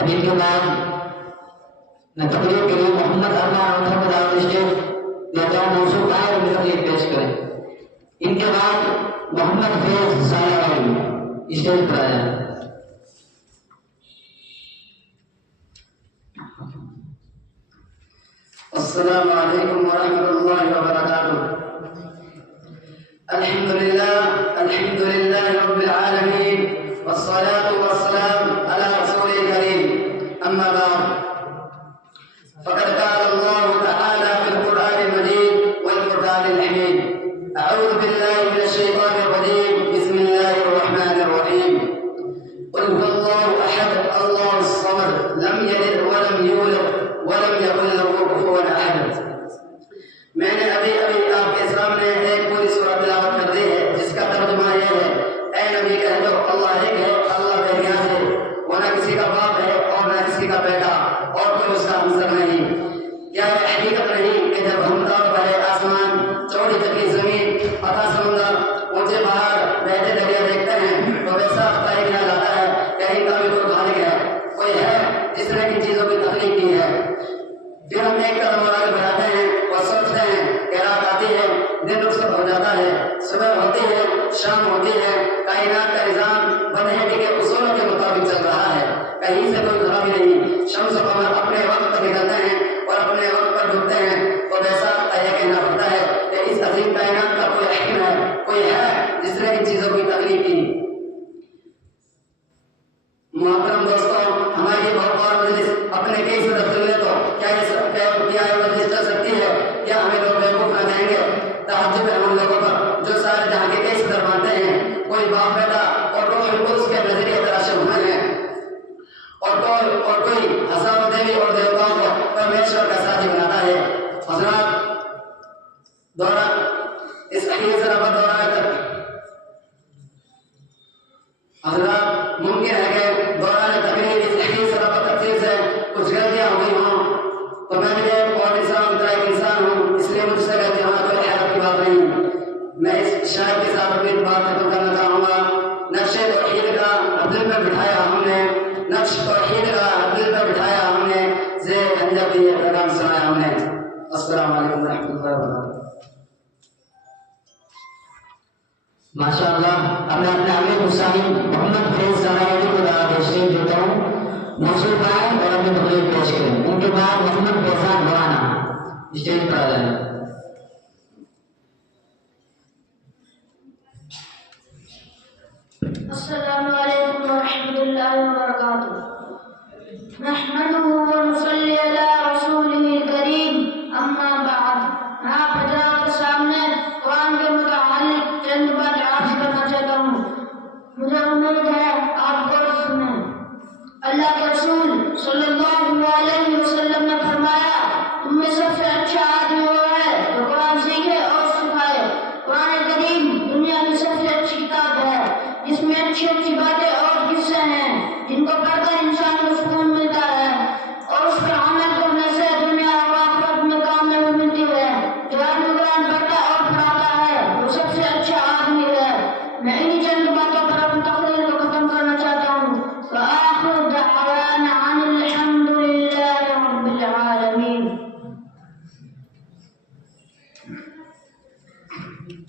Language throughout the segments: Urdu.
ابھی کے بعد میں تقریر کے لیے محمد ارمان کو دعوت اسٹیج دیتا ہوں، موضوع آئے اور تقریر پیش کریں۔ ان کے بعد محمد فیض سالہ اسٹیج پر آیا۔ السلام علیکم ورحمۃ اللہ وبرکاتہ۔ الحمد للہ رب العالمین والصلاة والسلام على رسول الكريم، اما بعد فقد قال الله تعالى في القرآن المجيد والفرقان الحميد، اعوذ بالله من الشيطان الرجيم، بسم الله الرحمن الرحيم، قل هو الله احد الله الصمد لم يلد ولم يولد ولم يكن له كفوا احد۔ میں نے ابھی آپ کے سامنے ایک پوری سورہ تلاوت کر دی ہے جس کا ترجمہ یہ ہے، اے نبی کہہ دو اللہ ایک ہے، اللہ بے نیاز ہے، وہ نہ کسی کا باپ ہے اور نہ کسی کا بیٹا اور کوئی اس کا ہمسر نہیں۔ کیا یہ حقیقت نہیں کہ جب ہم تاب بھرے آسمان، چوڑی چکی زمین، پتہ سمندر، اونچے پہاڑ، بہتے دریا دیکھتے ہیں تو ویسا طے کیا جاتا ہے کہیں کا بھی کوئی خالق ہے، کوئی ہے جس نے ان چیزوں کی تخلیق کی ہے۔ پھر ہم ایک قدم اور آگے بڑھاتے ہیں اور سوچتے ہیں کہ رات آتی ہے، دن رخصت ہو جاتا ہے، صبح ہوتی ہے، شام ہوتی ہے، کائنات کا نظام بدہٹی کے اصولوں کے مطابق چل رہا ہے، کہیں سے کوئی خرابی نہیں، شمس و قمر اپنے وقت پر نکلتے ہیں اور اپنے وقت پر ڈوبتے ہیں، تو ویسا یہ کہنا پڑتا ہے کہ اس عظیم کائنات کا کوئی حکیم ہے، کوئی ہے جس نے ان چیزوں کی تخلیق کی۔ محترم دوستوں، ہماری بہت بار مجلس اپنے کئی صدر سننے تو کیا یہ مجلس چل سکتی ہے؟ کیا ہمیں لوگ بیوقوف نہ کہیں گے؟ تعجب ہے ہم لوگوں پر جو سارے جہاں کے کئی صدر مانتے ہیں، کوئی باپ بیٹا اور روح القدس کے نظریے تراشے ہوئے ہیں، اور کوئی ہزاروں دیوی اور دیوتاؤں کو پرمیشور کا ساتھی بناتا ہے۔ حضرات دورہ اس اخیر سے ربط دورہ تک حضرات ممکن ہے کہ دوران تقریر اس اخیر سے ربط تفسیر سے کچھ غلطیاں ہو گئی ہوں، تو میں بھی ایک اور انسان کی طرح ایک انسان ہوں، اس لیے مجھ سے غلطی ہونا کوئی حیرت کی بات نہیں۔ میں اس شاعر کے ساتھ اپنی بات ختم کرنا چاہوں گا۔ نقش توحید کا دل پر بٹھایا ہم نے، نقش توحید کا دل پر بٹھایا ہم نے، زیر گنجا بھی یہ پیغام سنایا ہم نے۔ السلام علیکم ورحمۃ اللہ وبرکاتہ۔ ماشاء اللہ، اب میں اپنے عامر حسین محمد فیض سالہ کو دعوت اسٹیج دیتا ہوں، موصول پائیں اور اپنی تقریر پیش کریں۔ ان کے بعد محمد فیضان گوانا اسٹیج پر آ جائیں۔ السلام علیکم ورحمۃ اللہ وبرکاتہ۔ نحمده ونصلی علی رسولہ الکریم، اما بعد۔ میں آپ حضرات کے سامنے قرآن کے متعلق چند بات عرض کرنا چاہتا ہوں، مجھے امید ہے آپ غور سے سنیں۔ اللہ کے رسول صلی اللہ علیہ وسلم نے فرمایا، تم میں سب سے اچھا آدمی وہ ہے جو قرآن سیکھے اور سکھائے۔ قرآن کریم دنیا کی سب سے اچھی کتاب ہے جس میں اچھی اچھی باتیں اور قصے ہیں جن کو پڑھ کر انسان کو سکون ملتا ہے اور اس پر عمل کرنے سے دنیا اور آخرت میں کامیابی ملتی ہے۔ جو آدمی قرآن پڑھتا اور پڑھاتا ہے وہ سب سے اچھا آدمی ہے۔ میں انہی چند باتوں پر اپنی تقریر کو ختم کرنا چاہتا ہوں۔ وآخر دعوانا ان الحمد للہ رب العالمین۔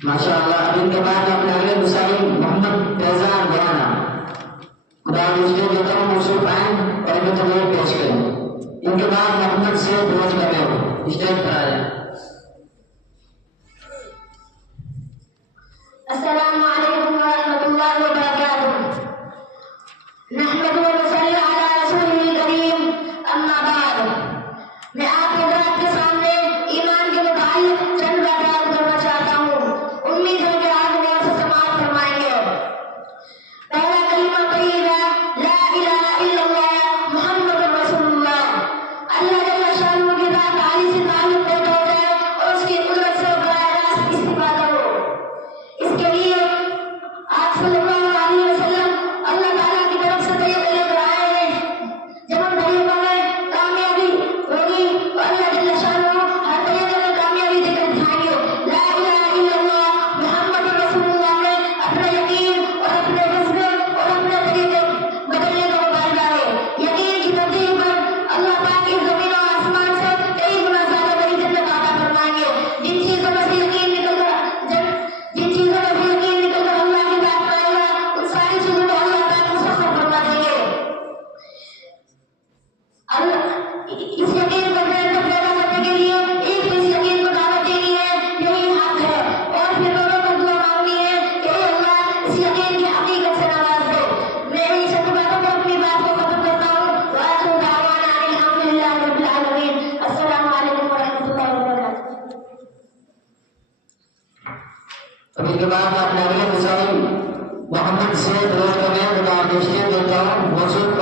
ماشاء اللہ، اب ان کے بعد اپنے عامر حسین محمد فیضان گوانا ابھی کے بعد میں اپنے اگلے مسائل محمد سے دعا کرنے کا پیشکش دیتا ہوں. موصول